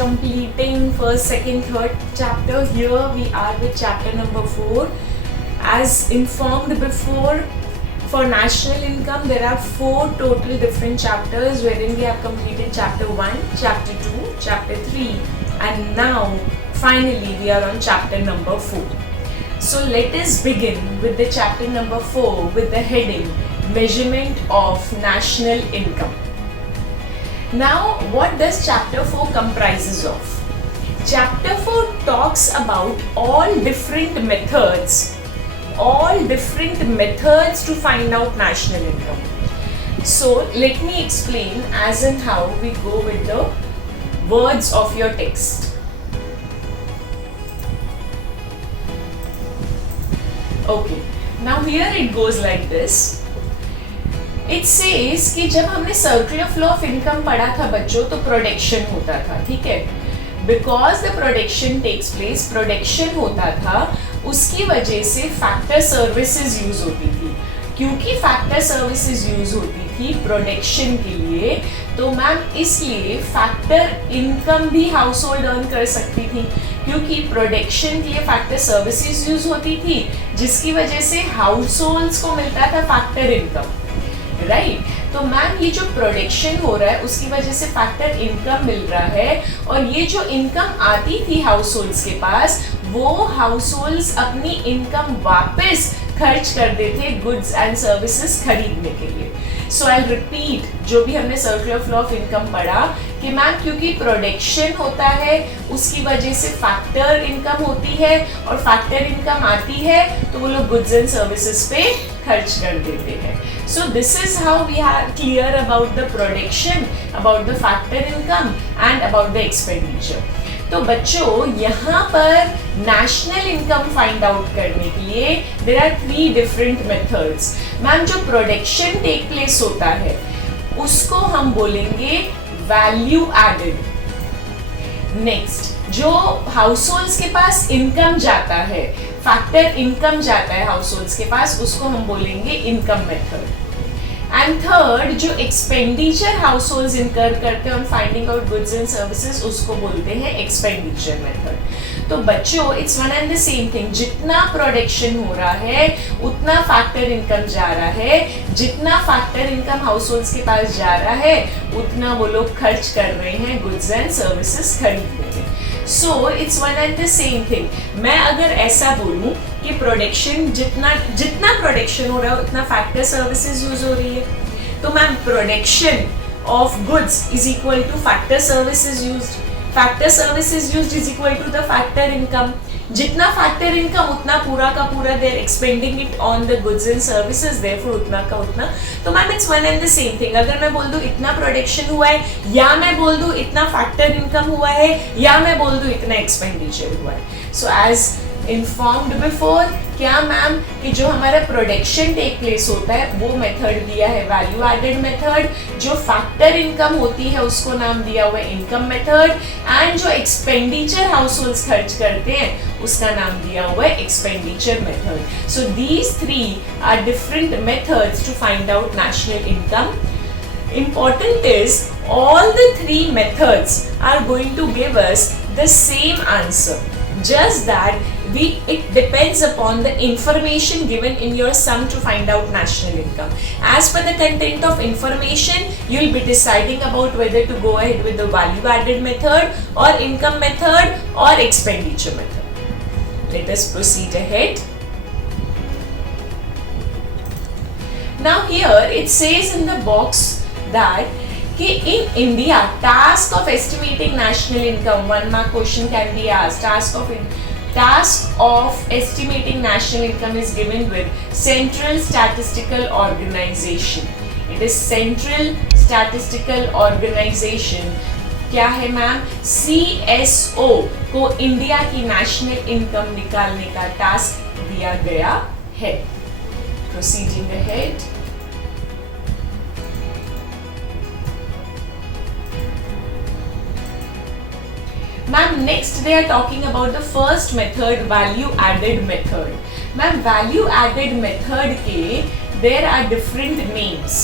completing first, second, third chapter. Here we are with chapter number 4. As informed before, for national income there are 4 total different chapters wherein we have completed chapter 1, chapter 2, chapter 3, and now finally we are on chapter number 4. So let us begin with the chapter number 4 with the heading Measurement of National Income. Now, what does chapter 4 comprises of? Chapter 4 talks about all different methods to find out national income. So, let me explain as and how we go with the words of your text. Okay, now here it goes like this. It says कि जब हमने circular flow of income पढ़ा था बच्चों तो production होता था, ठीक है, because the production takes place, production होता था, उसकी वजह से फैक्टर सर्विसेज यूज होती थी. क्योंकि फैक्टर सर्विसेज यूज होती थी प्रोडक्शन के लिए, तो मैम इसलिए फैक्टर इनकम भी हाउस होल्ड अर्न कर सकती थी, क्योंकि प्रोडक्शन के लिए फैक्टर सर्विसेज यूज होती थी, जिसकी वजह से हाउस होल्ड्स को मिलता था फैक्टर इनकम, राइट. तो मैम ये जो प्रोडक्शन हो रहा है उसकी वजह से फैक्टर इनकम मिल रहा है, और ये जो इनकम आती थी हाउस होल्ड्स के पास, वो हाउस होल्ड्स अपनी इनकम वापस खर्च कर देते गुड्स एंड सर्विसेज खरीदने के लिए. सो आई रिपीट जो भी हमने सर्कुलर फ्लो ऑफ इनकम पढ़ा कि मैम क्योंकि प्रोडक्शन होता है उसकी वजह से फैक्टर इनकम होती है, और फैक्टर इनकम आती है तो वो लोग गुड्स एंड सर्विसेज पे खर्च कर देते हैं. So this is how we are clear about the production, about the factor income and about the expenditure. तो बच्चों यहाँ पर national income find out करने के लिए there are 3 different methods. Ma'am जो production take place होता है उसको हम बोलेंगे value added. Next, जो हाउसहोल्ड्स के पास इनकम जाता है, फैक्टर इनकम जाता है हाउसहोल्ड्स के पास, उसको हम बोलेंगे इनकम मेथड. एंड थर्ड, जो एक्सपेंडिचर हाउसहोल्ड्स इनकर करते हैं on finding out goods and services, उसको बोलते हैं एक्सपेंडिचर मेथड. तो बच्चों it's one and the same thing. जितना प्रोडक्शन हो रहा है उतना फैक्टर इनकम जा रहा है, जितना फैक्टर इनकम हाउसहोल्ड्स के पास जा रहा है उतना वो लोग खर्च कर रहे हैं गुड्स एंड सर्विसेज खरीदने में. So it's one and the same thing. मैं अगर ऐसा बोलूं कि प्रोडक्शन जितना प्रोडक्शन हो रहा है उतना फैक्टर सर्विसेज यूज हो रही है, तो ma'am production of goods is equal to factor services used, factor services used is equal to the factor income. जितना फैक्टर इनकम उतना पूरा का पूरा they're expending it on the goods and services, therefore उतना का उतना. तो ma'am it's one and the same thing. अगर मैं बोल दूं इतना प्रोडक्शन हुआ है, या मैं बोल दूं इतना फैक्टर इनकम हुआ है, या मैं बोल दूं इतना एक्सपेंडिचर हुआ है. सो एज इन्फॉर्म्ड बिफोर, क्या मैम कि जो हमारा प्रोडक्शन टेक प्लेस होता है वो मेथड दिया है वैल्यू एडेड मेथड, जो फैक्टर इनकम होती है उसको नाम दिया हुआ है इनकम मेथड, एंड जो एक्सपेंडिचर हाउसहोल्ड्स खर्च करते हैं उसका नाम दिया हुआ है expenditure method. So these 3 are different methods to find out national income. Important is all the 3 methods are going to give us the same answer, just that it depends upon the information given in your sum to find out national income. As per the content of information, you will be deciding about whether to go ahead with the value added method or income method or expenditure method. Let us proceed ahead. Now here it says in the box that in India, task of estimating national income, 1 mark question can be asked. Task of estimating national income is given with Central Statistical Organization. It is Central Statistical Organization. क्या है ma'am? CSO को India की national income निकालने का task दिया गया है. Proceeding ahead. Ma'am, next they are talking about the first method, value added method. Ma'am, value added method के there are different names.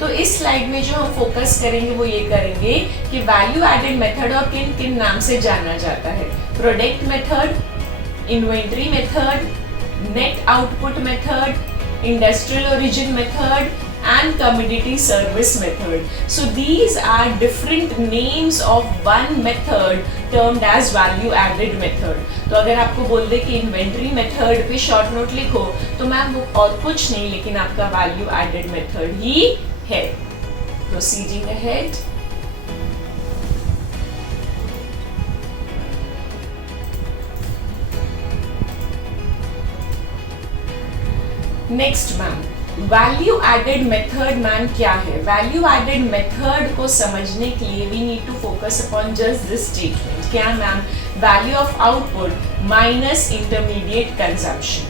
तो इस स्लाइड में जो हम फोकस करेंगे वो ये करेंगे कि वैल्यू एडेड मेथड और किन किन नाम से जाना जाता है। Product method, inventory method, net output method, industrial origin method and commodity service method. So these are different names of one method termed as value added method. तो अगर आपको बोल दे कि इन्वेंट्री मेथड पे शॉर्ट नोट लिखो तो ma'am वो और कुछ नहीं लेकिन आपका वैल्यू एडेड मेथड ही है। Proceeding ahead, next ma'am value added method ma'am क्या है? वैल्यू एडेड मेथड को समझने के लिए we need to focus upon just this statement. क्या ma'am? Value of output minus intermediate consumption.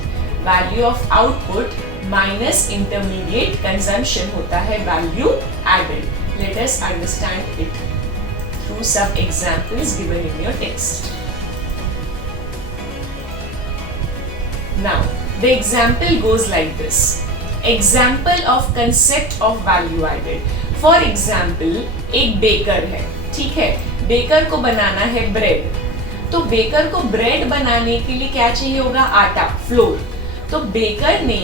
Value of output minus intermediate consumption होता है value added. Let us understand it through some examples given in your text. Now the example goes like this. Example of concept of value added. For example, एक baker है, ठीक है, baker को बनाना है bread. तो baker को bread बनाने के लिए क्या चाहिए होगा? आटा, फ्लोर। तो बेकर ने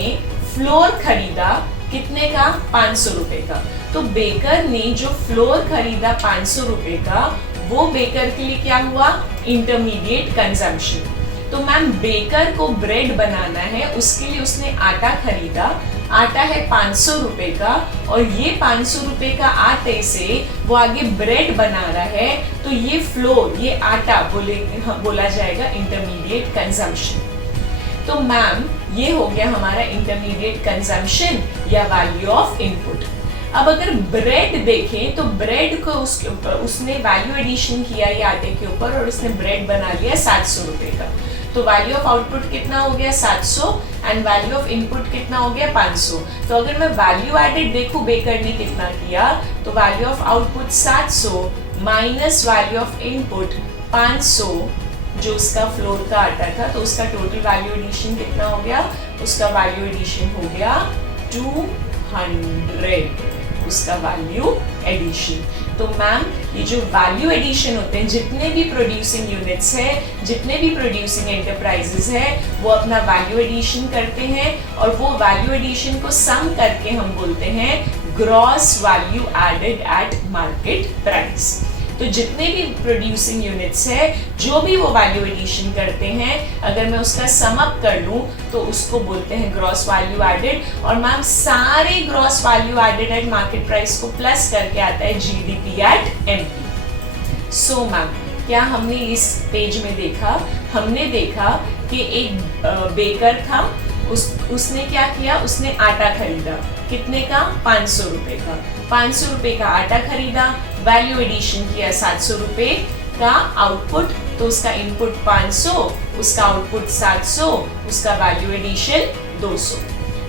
फ्लोर खरीदा कितने का? 500 रुपए का। तो बेकर ने जो फ्लोर खरीदा 500 रुपए का, वो बेकर के लिए क्या हुआ? Intermediate consumption. तो मैम बेकर को ब्रेड बनाना है, उसके लिए उसने आटा खरीदा। आटा है 500 रुपए का और ये 500 रुपए का आटे से वो आगे ब्रेड बना रहा है। तो ये फ्लोर, ये आटा बोला जाएगा इंटरमीडिएट कंजम्पशन। तो मैम ये हो गया हमारा इंटरमीडिएट कंजम्पशन या वैल्यू ऑफ इनपुट। अब अगर ब्रेड देखें तो ब्रेड को उसने वैल्यू एडिशन किया ये आटे के ऊपर और उसने ब्रेड बना लिया 700 रुपए का। तो वैल्यू ऑफ आउटपुट कितना हो गया? 700 एंड वैल्यू ऑफ इनपुट कितना हो गया? 500। तो अगर मैं वैल्यू एडेड देखूं बेकर ने कितना किया, तो value of output 700 minus value of input 500 जो उसका फ्लोर का आटा था, तो उसका टोटल वैल्यू एडिशन कितना हो गया? उसका वैल्यू एडिशन हो गया 200, उसका वैल्यू एडिशन। तो मैम ये जो वैल्यू एडिशन होते हैं, जितने भी प्रोड्यूसिंग यूनिट्स है, जितने भी प्रोड्यूसिंग एंटरप्राइजेस है, वो अपना वैल्यू एडिशन करते हैं और वो वैल्यू एडिशन को सम करके हम बोलते हैं gross value added at market price. तो जितने भी प्रोड्यूसिंग यूनिट्स है, जो भी वो वैल्यू एडिशन करते हैं, अगर मैं उसका सम अप कर लूं तो उसको बोलते हैं ग्रॉस वैल्यू एडेड। और मैम सारे gross value added at market price को प्लस करके आता है GDP at MP. So ma'am क्या हमने इस पेज में देखा? हमने देखा कि एक बेकर था, उसने क्या किया? उसने आटा खरीदा कितने का? 500 रुपए का। 500 रुपए का आटा खरीदा, वैल्यू एडिशन किया 700 रुपए का आउटपुट, तो उसका इनपुट 500, उसका आउटपुट 700, उसका वैल्यू एडिशन 200।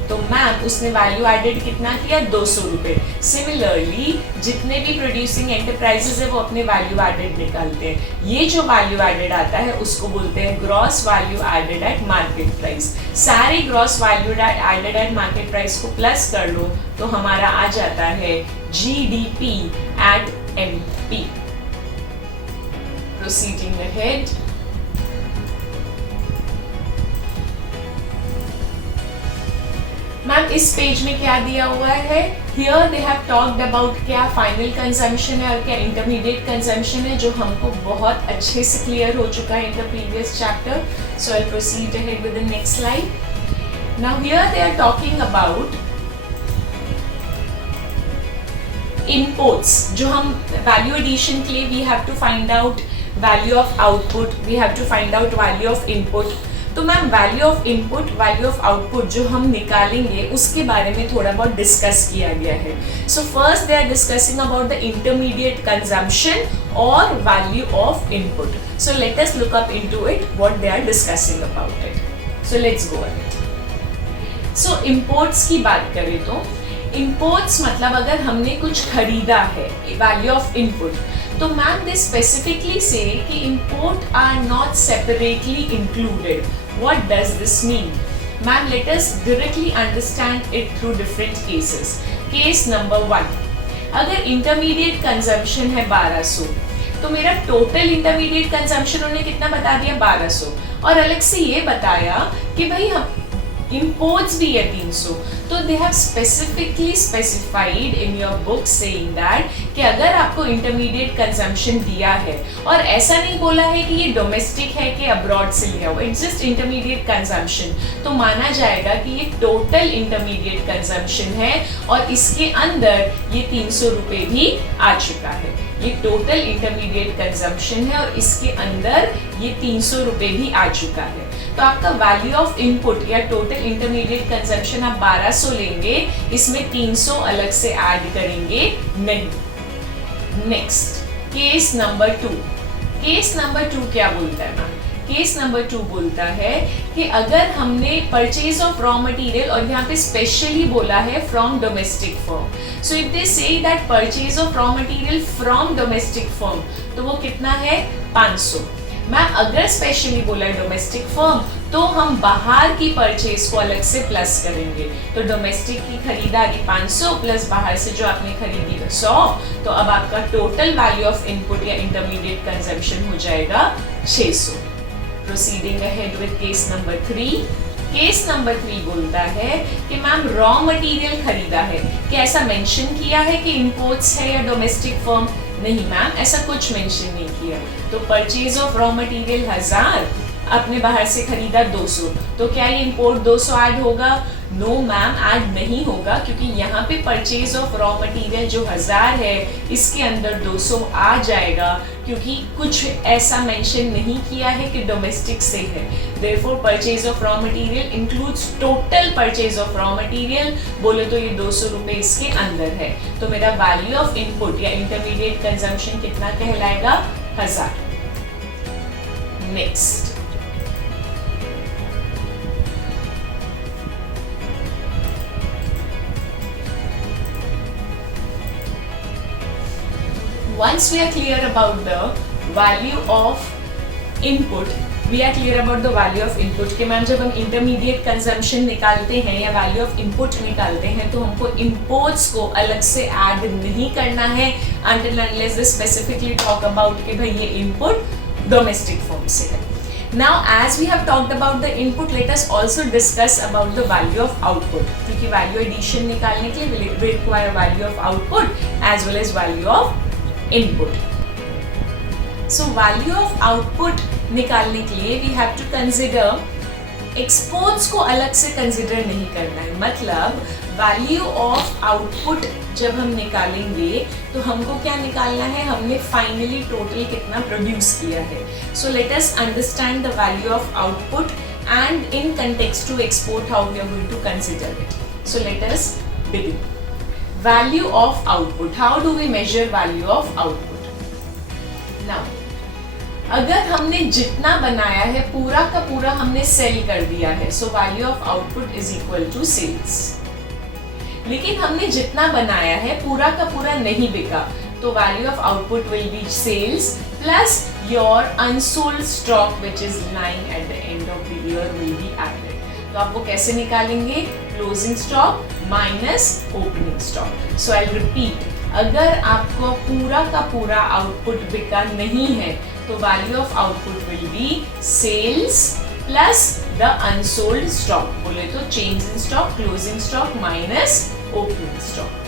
तो मैम उसने वैल्यू एडेड कितना किया? 200 रुपए। सिमिलरली जितने भी प्रोड्यूसिंग एंटरप्राइजेस है वो अपने वैल्यू एडेड निकालते हैं। ये जो वैल्यू एडेड आता है उसको बोलते हैं gross value added at market price. सारे gross value added at market price को प्लस कर लो तो हमारा आ जाता है GDP at MP. Proceeding ahead, ma'am इस पेज में क्या दिया हुआ है? Here they have talked about क्या फाइनल कंजम्पशन है और क्या इंटरमीडिएट कंजम्पशन है, जो हमको बहुत अच्छे से क्लियर हो चुका है in the previous chapter. So I proceed ahead with the next slide. Now here they are talking about inputs. जो हम वैल्यू एडिशन के लिए we have to find out value of output, we have to find out value of input. तो ma'am value of input, value of output जो हम निकालेंगे उसके बारे में थोड़ा बहुत डिस्कस किया गया है। So first they are discussing about the intermediate consumption और value of input. So let us look up into it what they are discussing about it. So let's go ahead. So imports की बात करें तो imports मतलब अगर हमने कुछ खरीदा है, वैल्यू ऑफ इनपुट, तो मैम दे स्पेसिफिकली से कि import are not separately included. What does this mean? Ma'am let us directly understand it through different cases. Case number 1, अगर इंटरमीडिएट कंजम्पशन है 1200, तो मेरा टोटल इंटरमीडिएट कंजम्पशन उन्होंने कितना बता दिया 1200, और अलग से ये बताया कि भाई हम imports भी है 300, तो they have specifically specified in your book saying that कि अगर आपको इंटरमीडिएट कंजम्पशन दिया है, और ऐसा नहीं बोला है कि ये डोमेस्टिक है कि अब्रॉड से लिया हुआ, इट्स जस्ट इंटरमीडिएट कंजम्पशन, तो माना जाएगा कि ये टोटल इंटरमीडिएट कंजम्पशन है और इसके अंदर ये 300 रुपए भी आ चुका है। ये टोटल इंटरमीडिएट कंजम्पशन है और इसके अंदर ये 300 रुपए भी आ चुका है। तो आपका वैल्यू ऑफ इनपुट या टोटल इंटरमीडिएट कंजम्पशन आप 1200 लेंगे, इसमें 300 अलग से ऐड करेंगे नहीं। Next case number 2, case number 2 क्या बोलता है ना, केस नंबर 2 बोलता है कि अगर हमने परचेज ऑफ रॉ मटेरियल, और यहाँ पे स्पेशली बोला है from domestic firm, so if they say that purchase of raw material from domestic firm, तो वो कितना है 500। मैम अगर स्पेशली बोला है डोमेस्टिक फर्म, तो हम बाहर की परचेज को अलग से प्लस करेंगे, तो डोमेस्टिक की खरीदारी 500 प्लस बाहर से जो आपने खरीदी 100, तो अब आपका टोटल वैल्यू ऑफ इनपुट या इंटरमीडिएट कंजम्पशन हो जाएगा 600। Proceeding ahead with case number 3, case number 3 बोलता है कि मैम रॉ मटेरियल खरीदा है, क्या ऐसा मेंशन किया है कि इंपोर्ट्स है या डोमेस्टिक फर्म? नहीं मैम, ऐसा कुछ मेंशन नहीं किया। तो परचेज ऑफ रॉ मटेरियल 1000, आपने बाहर से खरीदा 200, तो क्या ये इंपोर्ट 200 ऐड होगा? नो मैम, ऐड नहीं होगा, क्योंकि यहाँ पे परचेज ऑफ रॉ मटेरियल जो 1000 है इसके अंदर 200 आ जाएगा, क्योंकि कुछ ऐसा मेंशन नहीं किया है कि डोमेस्टिक से है। Therefore purchase of raw material includes total purchase of raw material, बोले तो ये 200 रुपए इसके अंदर है। तो मेरा वैल्यू ऑफ इनपुट या इंटरमीडिएट कंजम्पशन कितना कहलाएगा? 1000। Next once we are clear about the value of input, we are clear about the value of input कि मैम जब हम intermediate consumption निकालते हैं या value of input निकालते हैं, तो हमको imports को अलग से add नहीं करना है until unless they specifically talk about कि भाई ये input domestic form से है। Now as we have talked about the input, let us also discuss about the value of output, क्योंकि value addition निकालने के लिए we require value of output as well as value of input. So value of output निकालने के लिए we have to consider exports को अलग से consider नहीं करना है। मतलब value of output जब हम निकालेंगे तो हमको क्या निकालना है? हमने finally total कितना produce किया है। So let us understand the value of output and in context to export how we are going to consider it. So let us begin. Value of output. How do we measure value of output? Now, अगर हमने जितना बनाया है पूरा का पूरा हमने cell कर दिया है, so value of output is equal to sales. लेकिन हमने जितना बनाया है पूरा का पूरा नहीं बिका, तो value of output will be sales plus your unsold stock which is lying at the end of the year will be added. तो आप वो कैसे निकालेंगे? Closing stock minus opening stock. So I repeat, अगर आपको पूरा का पूरा आउटपुट बिका नहीं है, तो value of output will be sales plus the unsold stock, बोले तो change in stock, closing stock minus opening stock.